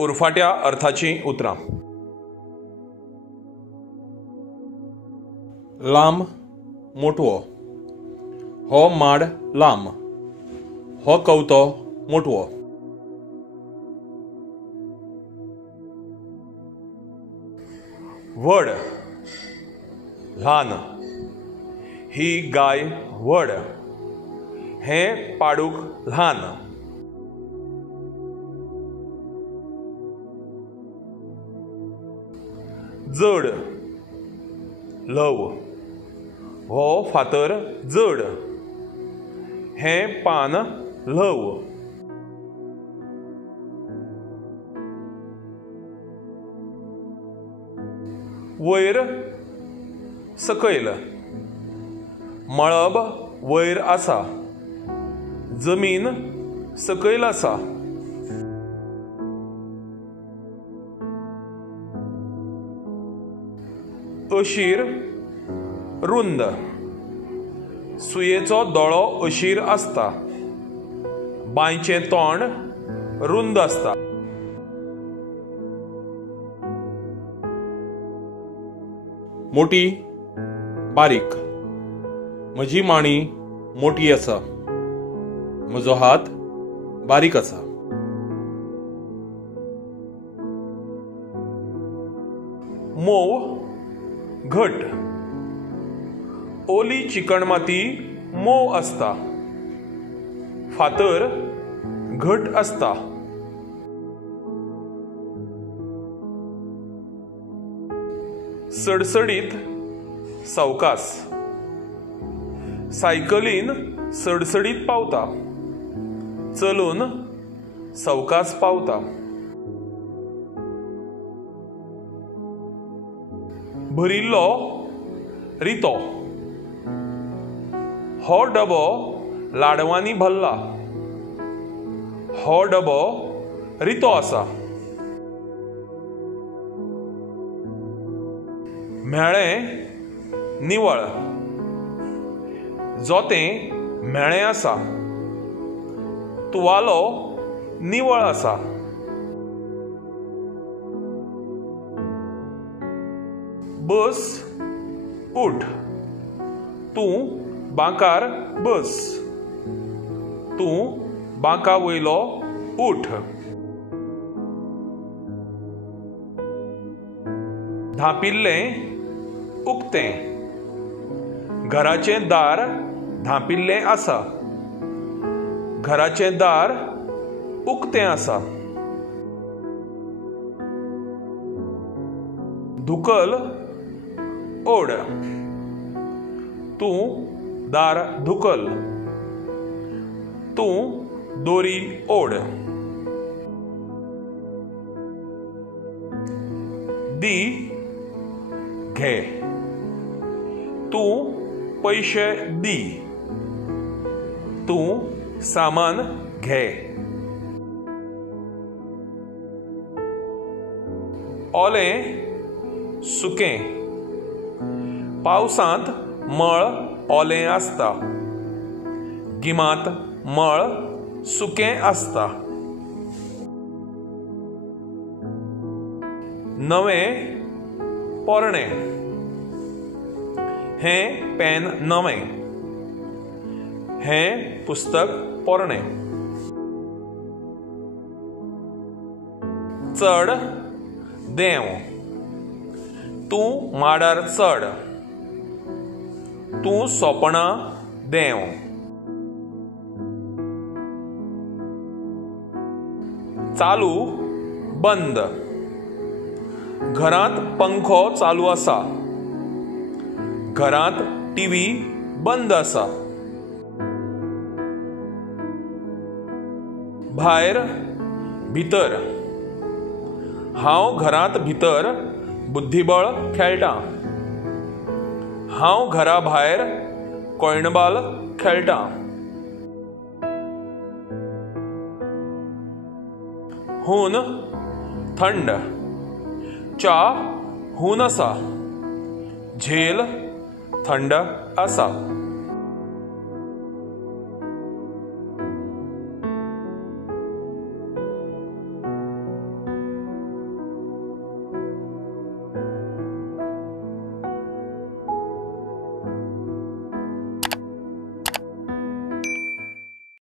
उरफाट्या अर्थाची उतरां. लांब मोटवो. हो माड लांब. हो कवतो मोटवो. व्हड ल्हान. ही गाय व्हड. हें पाडूक ल्हान. जड ल्हव. हो फातर जड. हें पान ल्हव. वयर सकयल. मळब वयर आसा. जमीन सकयल आसा. अशीर रुंद. सुयेचो दोळो अशीर आसता. बांयचें तोंड रुंद आसता. मोटी बारीक. म्हजी मांडी मोटी आसा. म्हजो हात बारीक आसा. मोव घट. ओली चिकण माती मोव आसता. फातर घट आसता. सडसडीत सावकास. सायकलीन सडसडीत पावता. चलून सावकास पावता. भरिल्लो रितो. हो डबो लाडवांनी भरला. हो डबो रितो आसा. म्हेळें निवळ. जोतें म्हेळें आसा. तुवालो निवळ आसा. बस उठ. तूं बांकार बस. तूं बांका वयलो उठ. धांपिल्लें उक्तें. घराचें दार धांपिल्लें आसा. घराचें दार उक्तें आसा. धुकल ओड. तूं दार धुकल. तूं दोरी ओड. दी घे. तूं पैशे दी. तूं सामान घे. ओलें सुकें. पावसांत मळ ओलें आसता. गिमांत मळ सुकें आसता. नवें पोरणें. हें पेन नवें. हें पुस्तक पोरणें. चड देंव. तूं माडार चड. तूं सोपणां देंव. चालू बंद. घरांत पंखो चालू आसा. घरांत टीव्ही बंद आसा. भायर भितर. हांव घरांत भितर बुद्धीबळ खेळटां. हांव घरा भायर कोयणबाल खेळटां. हून थंड. च्या हून आसा. झेल थंड आसा.